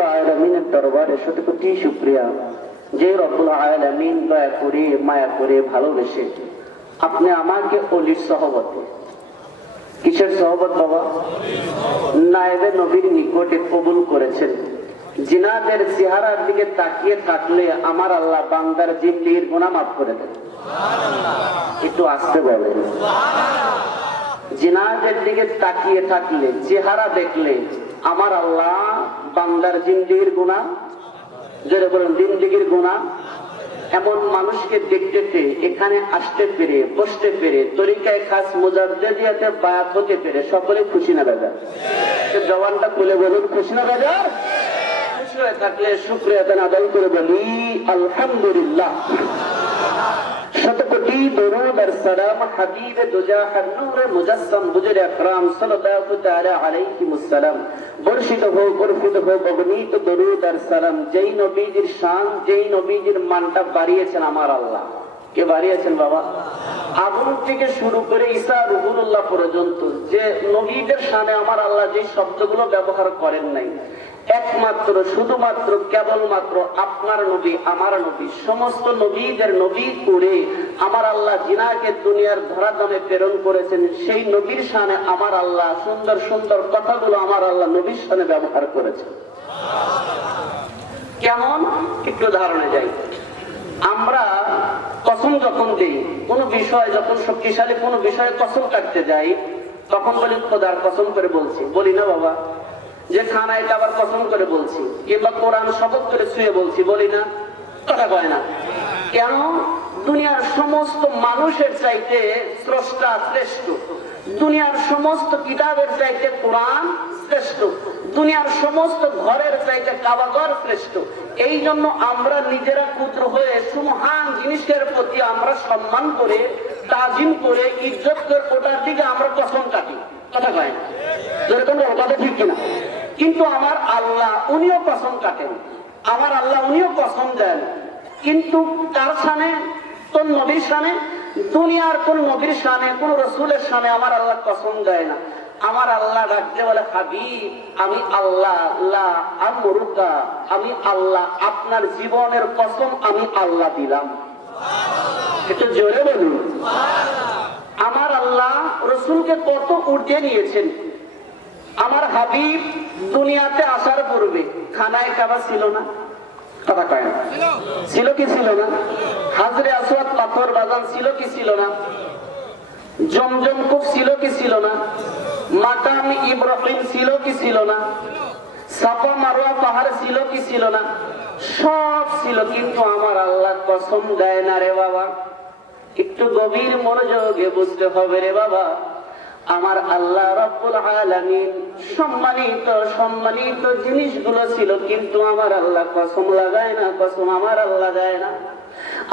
রব্বুল আলামিনের দরবারে শত কোটি শুকরিয়া যে রব্বুল আলামিন দয়া করে মায়া করে ভালোবেসে আপনি আমাকে ওলির সহবতে, কিসের সহবত বাবা? নায়েবে নবীর নিকটে কবুল করেছেন। জিনাদের চেহারার দিকে তাকিয়ে থাকলে আমার আল্লাহ বান্দার জিন্দেগির গুনাহ মাফ করে দেন। একটু আসতে বলেন। জিনাদের দিকে তাকিয়ে থাকলে, চেহারা দেখলে আমার আল্লাহ বান্দার জিন্দেগির গুনাহ, যারা বলেন জিন্দেগির গুনাহ। এমন মানুষকে দেখতে পেয়ে, এখানে আসতে পেরে, বসতে পেরে, তরিকায় খাস মুজাদ্দিদিয়াতে বায়াত হতে পেরে সকলে খুশি না বাজার? জওয়ানটা খুলে বলুন, খুশি না বাজার? খুশি হয়ে থাকলে শুকরিয়া আদায় করে বলি আলহামদুলিল্লাহ। শতকোটি দরুদ আর সালাম হাবিবে দুজাহার নূরে মুজাসসাম হুজুর আকরাম সাল্লাল্লাহু তাআলা আলাইহিস সালাম বর্ষিত হোক, অর্পিত হোক অগণিত দরুদ আর সালাম যেই নবীজির শান, যেই নবীজির মানটা বাড়িয়েছেন আমার আল্লাহ। কে বাড়িয়েছেন বাবা? আদম থেকে শুরু করে ঈসা রুহুল্লাহ পর্যন্ত যে নবীদের শানে আমার আল্লাহ যে শব্দগুলো ব্যবহার করেন নাই, একমাত্র শুধুমাত্র কেবলমাত্র আপনার নবী, আমার নবী, সমস্ত নবীদের নবী করে আমার আল্লাহ জিনাকে দুনিয়ার ধরাধামে প্রেরণ করেছেন। সেই নবীর শানে আমার আল্লাহ সুন্দর সুন্দর কথাগুলো আমার আল্লাহ নবীর শানে ব্যবহার করেছেন। কেমন? একটু ধারণে যাই। আমরা কসম যখন দিই, কোন বিষয় যখন শক্তিশালী কোন বিষয়ে কসম কাটতে যাই, তখন বলি খোদার কসম করে বলছি, বলি না বাবা? যে খানায় আবার কসম করে বলছি, কিংবা কোরআন শপথ করে ছুঁয়ে বলছি, বলি না? কথা কয় না কেন? দুনিয়ার সমস্ত মানুষের চাইতে স্রষ্টা শ্রেষ্ঠ, দুনিয়ার সমস্ত কিতাবের চাইতে কোরআন শ্রেষ্ঠ, দুনিয়ার সমস্ত ঘরের চাইতে কাবাঘর শ্রেষ্ঠ। এই জন্য আমরা নিজেরা ক্ষুদ্র হয়ে সুমহান জিনিসের প্রতি আমরা সম্মান করে, তাজিম করে, ইজ্জত করে ওটার দিকে আমরা কসম কাটি। কথা কয় না? যেরকম কথা ঠিক কিনা? কিন্তু আমার আল্লাহ উনিও কসম কাটেন, আমার আল্লাহ উনিও কসম দেন, কিন্তু তার শানে, কোন নবীর শানে, দুনিয়ার কোন নবীর শানে, কোন রসুলের শানে আমার আল্লাহ কসম দেয় না। আমার আল্লাহ ডাকতে বলে, হাবিব আমি আল্লাহ, লা আমরুকা, আমি আল্লাহ আপনার জীবনের কসম আমি আল্লাহ দিলাম। একটু জোরে বলুন। আমার আল্লাহ রসুলকে কত উঠিয়ে নিয়েছেন। আমার হাবিব দুনিয়াতে আসার পূর্বে খানায় কাবা ছিল না? কথা কয় না? ছিল কি ছিল না? হাজরে আসওয়াদ পাথর বাগান ছিল কি ছিল না? জমজম কূপ ছিল কি ছিল না? মাকাম ইব্রাহিম ছিল কি ছিল না? সাফা মারওয়া পাহাড় ছিল কি ছিল না? সব ছিল, কিন্তু আমার আল্লাহ কসম দেয় না রে বাবা। একটু গভীর মনোযোগে বুঝতে হবে রে বাবা। আমার আল্লাহ রব্বুল আলামিন সম্মানিত সম্মানিত জিনিসগুলো ছিল, কিন্তু আমার আল্লাহ কসম লাগায় না, কসম আমার আল্লাহ দেয় না।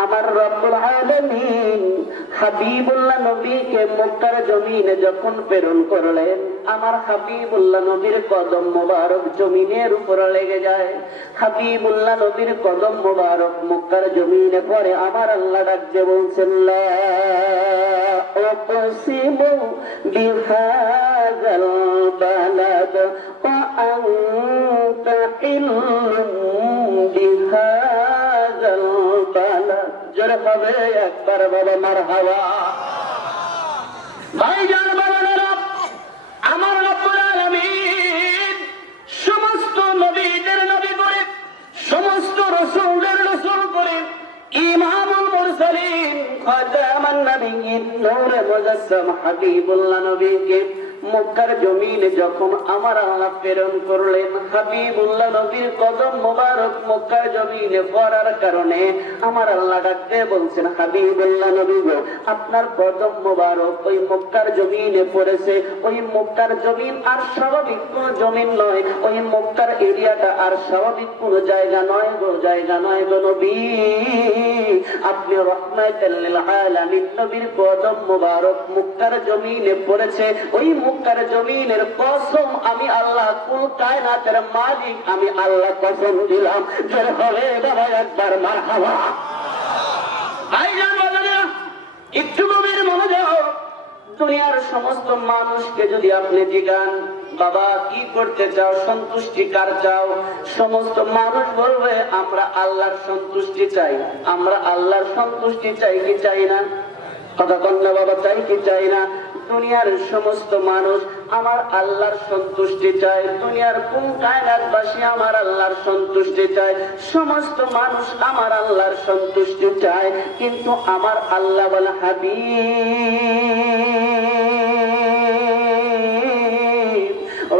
আমার রব্বুল আলামিন হাবিবুল্লাহ নবীকে মক্কার জমিনে যখন প্রেরণ করলেন, আমার হাবিবুল্লাহ নবীর কদম মোবারক জমিনের উপর লেগে যায়। হাবিবুল্লাহ নবীর কদম মোবারক মক্কার জমিনে পড়ে। আমার আল্লাহ ডাকতে বলছেন, লা উকসিমু বিহাযাল বালাদ ওয়া আনতা হিল্লুম বিহাযাল বালাদ। জোরে হবে একবার বাবা মারহাবা। ভাইজান বাবারা, আমার রব্বুল আলামিন সমস্ত নবীদের নবী করে, সমস্ত রাসূলের রাসূল করে, ইমামুল মুরসালিন খাতামান নবিয়্যিন নূরে মুজাসসাম হাবিবুল্লাহ নবীকে মক্কার জমিনে যখন আমার আল্লাহ প্রেরণ করলেন, হাবিবুল্লাহ নবীর কদম মোবারক মক্কার জমিনে পড়ার কারণে আমার আল্লাহ ডাকতে বলছেন, হাবিবুল্লাহ নবী গো, আপনার কদম মোবারক ওই মক্কার জমিনে পড়েছে। ওই মক্কার জমিন আর স্বাভাবিক কোন জমিন নয়, ওই মক্কার এরিয়াটা আর স্বাভাবিক কোন জায়গা নয় গো, জায়গা নয় গো নবী। আপনি রাহমাতাল লিল আলামিন নবীর কদম মোবারক মক্কার জমিনে পড়েছে। ওই মক্কার জমিনের কসম আমি আল্লাহ, কুল কায়নাতের মালিক আমি আল্লাহ কসম দিলাম। জোরে হবে বাবা একবার মারহাবা। ভাইজান বাবারা, একটু গভীর মনোযোগ। দুনিয়ার সমস্ত মানুষকে যদি আপনি জিগান, বাবা কি করতে চাও, সন্তুষ্টি কার চাও? সমস্ত মানুষ বলবে আমরা আল্লাহর সন্তুষ্টি চাই। আমরা আল্লাহর সন্তুষ্টি চাই কি চাই না? কথা কন্যা বাবা, চাই কি চাই না? দুনিয়ার সমস্ত মানুষ আমার আল্লাহর সন্তুষ্টি চায়। দুনিয়ার কোন কায়নাতবাসী আমার আল্লাহর সন্তুষ্টি চায়? সমস্ত মানুষ আমার আল্লাহর সন্তুষ্টি চায়। কিন্তু আমার আল্লাহ বলে হাবিব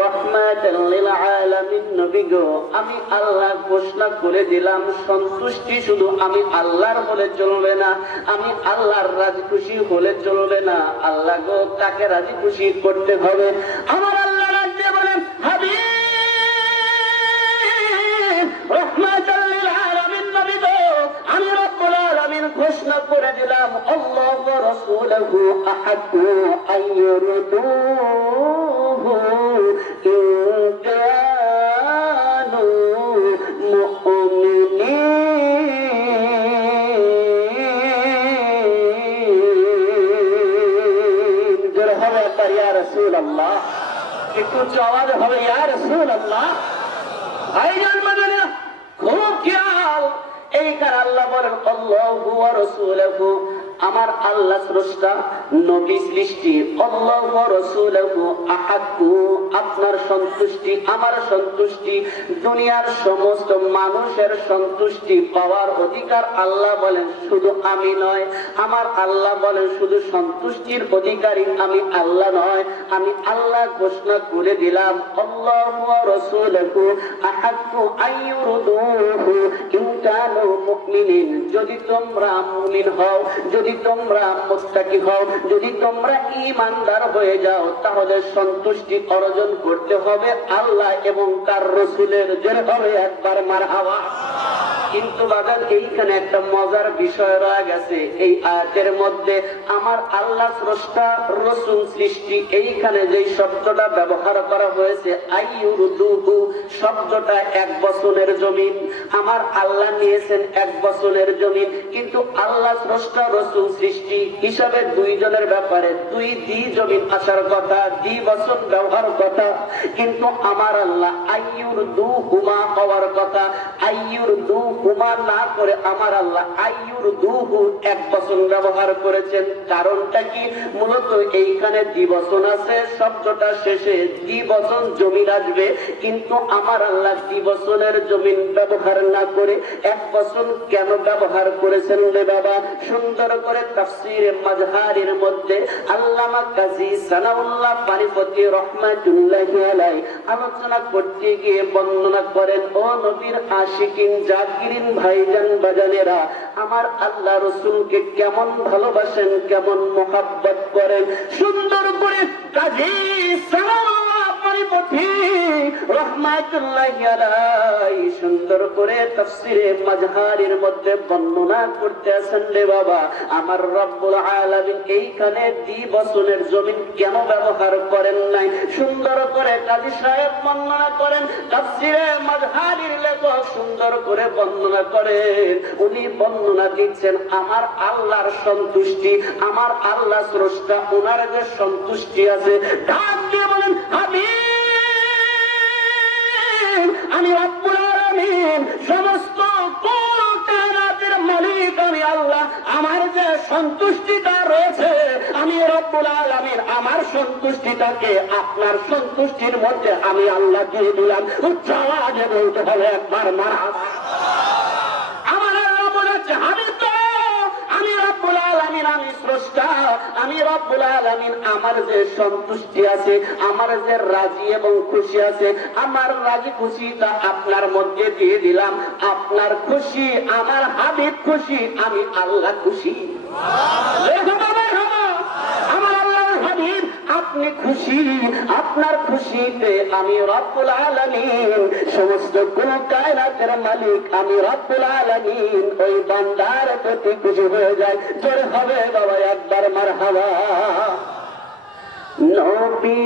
রহমাতাল লিল আলামিন নবী গো, আমি আল্লাহ ঘোষণা করে দিলাম সন্তুষ্টি শুধু আমি আল্লাহর হলে চলবে না, আমি আল্লাহর রাজি খুশি হলে চলবে না। আল্লাহ গো, তাকে রাজি খুশি করতে হবে। আমার আল্লাহ রাজি বলেন হাবিব রহমাতাল লিল আলামিন নবী গো, আমি রব্বুল আলামিন ঘোষণা করে দিলাম আল্লাহু ওয়া রাসূলুহু আহাক্কু আইয়ুরদুহু ইন কানু মুমিনিন। জোরে হবে একবার ইয়া রাসূলুল্লাহ, একটু আওয়াজ হবে ইয়া রাসূলুল্লাহ। ভাইজান মাদানা খুব খেয়াল, এইখানে আল্লাহ বলেন আল্লাহু ওয়া রাসূলুহু, আমার আল্লাহ স্রষ্টা, নবী সৃষ্টি, আল্লাহু ওয়া রাসূলুহু আহাক্কু, আপনার সন্তুষ্টি আমার সন্তুষ্টি, দুনিয়ার সমস্ত মানুষের সন্তুষ্টি পাওয়ার অধিকার আল্লাহ বলেন শুধু আমি নয়। আমার আল্লাহ বলেন শুধু সন্তুষ্টির অধিকারী আমি আল্লাহ নয়, আমি আল্লাহ ঘোষণা করে দিলাম আল্লাহু ওয়া রাসূলুহু আহাক্কু আইয়ুরদুহু ইন কানু মুমিনিন। যদি তোমরা মুমিন হও, যদি তোমরা মুত্তাকি হও, যদি তোমরা ঈমানদার হয়ে যাও, তাহলে সন্তুষ্টি অর্জন করতে হবে আল্লাহ এবং তার রাসূলের। জোরে হবে একবার মারহাবা। কিন্তু বাজার এইখানে একটা মজার বিষয় রয়ে গেছে। এই আয়াতের মধ্যে আমার আল্লাহ স্রষ্টা, রাসূল সৃষ্টি, এইখানে যে শব্দটা ব্যবহার করা হয়েছে আইয়ুরদুহু, শব্দটা এক বছরের জমিন। আমার আল্লাহ নিয়েছেন এক বছরের জমিন, কিন্তু আল্লাহ স্রষ্টা রাসূল সৃষ্টি হিসাবে দুইজনের ব্যাপারে দুই জমিন আসার কথা, বছর ব্যবহার কথা। কিন্তু আমার আল্লাহ আইয়ুরদুহুমা হওয়ার কথা, আইয়ুরদুহুমা না করে আমার আল্লাহ আইয়ুরদুহু এক বছর ব্যবহার করেছেন। কারণটা কি? মূলত এইখানে দ্বিবচন আছে, শব্দটা শেষে দ্বিবচন জমিন আসবে, কিন্তু আমার আল্লাহ দ্বিবচনের জমিন ব্যবহার না করে এক বছর কেন ব্যবহার করেছেন রে বাবা? সুন্দর করে তাফসীরে মাজহারির মধ্যে আল্লামা কাজী সানাউল্লাহ পানিপতি রহমাতুল্লাহি আলাইহি আলোচনা করতে গিয়ে বর্ণনা করেন, ও নবীর আশিকিন জাকিরিন ভাইজান বাজানেরা, আমার আল্লাহ রাসূলকে কেমন ভালোবাসেন, কেমন মোহাব্বত করেন। সুন্দর করে কাজী সানাউল্লাহ পানিপতি রহমাতুল্লাহি আলাইহি সুন্দর করে তাফসীরে মাজহারির মধ্যে বর্ণনা করতে আছেন রে বাবা, আমার রব্বুল আলামিন এইখানে দ্বিবচনের জমিন কেন ব্যবহার করেন নাই? সুন্দর করে কাজী সাহেব বর্ণনা করেন, তাফসীরে মাজহারির লেখক সুন্দর করে বর্ণনা করেন। উনি বর্ণনা দিচ্ছেন আমার আল্লাহর সন্তুষ্টি, আমার আল্লাহ স্রষ্টা, ওনার যে সন্তুষ্টি আছে, ডাক দিয়ে বলেন হাবিব, আমি রব্বুল আলামিন, সমস্ত কায়নাতের মালিক আমি আল্লাহ, আমার যে সন্তুষ্টিটা রয়েছে আমি রব্বুল আলামিন আমার সন্তুষ্টিটাকে আপনার সন্তুষ্টির মধ্যে আমি আল্লাহ দিয়ে দিলাম। উচ্চ আওয়াজে বলতে হবে একবার মারহাবা। আমার আল্লাহ বলেছে হাবিব তো আমি রব্বুল আলামিন, আমি স্রষ্টা, আমি রব্বুল আলামিন, আমার যে সন্তুষ্টি আছে, আমার যে রাজি এবং খুশি আছে, আমার রাজি খুশিটা আপনার মধ্যে দিয়ে দিলাম। আপনার খুশি, আমার হাবিব খুশি, আমি আল্লাহ খুশি। আমার আল্লাহ হাবিব আপনি খুশি, আপনার খুশিতে আমি রব্বুল আলামিন, সমস্ত কোন কায়নাতের মালিক আমি রব্বুল আলামিন ওই বান্দার প্রতি খুশি হয়ে যায়। জোরে হবে বাবা একবার মারহাবা। নবী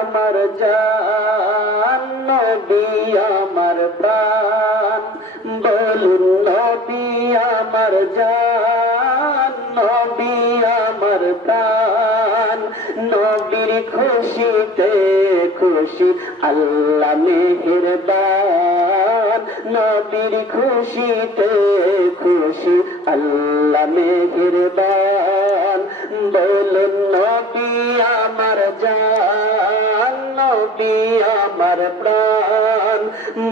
আমার জান, নবী আমার প্রাণ, বলুন নবী আমার জান, নবী আমার প্রাণ। নবীর খুশিতে খুশি খুশি আল্লাহ মেহেরবান নবীর খুশিতে খুশি আল্লাহ মেহেরবান বলুন নবী আমার জান নবী আমার প্রাণ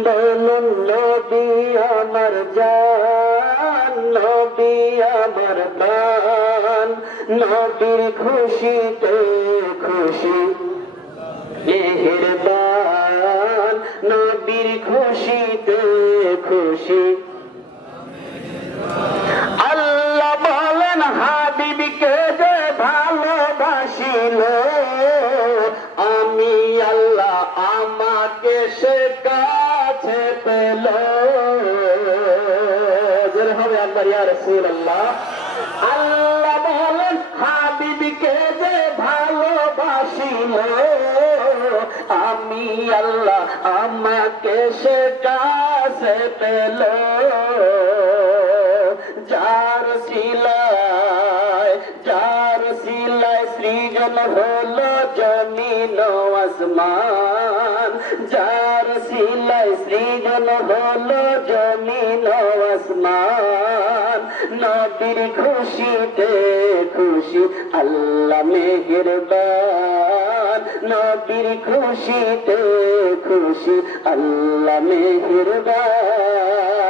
বলুন নবী আমার জান নবী আমার প্রাণ নবীর খুশিতে খুশি মেহেরবান নবীর খুশিতে খুশি আল্লাহ বলেন হাবিবকে যে ভালোবাসিল আমি আল্লাহ আমাকে সে কাছে পেল জোরে হবে একবার ইয়া রাসূলুল্লাহ আল্লাহ বলেন হাবিবকে যে ভালোবাসিল আমি আল্লাহ আমাকে সে কাছে পেল যার সিলায় সৃজন হলো জমিন ও আসমান যার সিলায় সৃজন হলো জমিন ও আসমান নবীর খুশিতে খুশি আল্লাহ মেহেরবান নবীর খুশিতে খুশি আল্লাহ মেহেরবান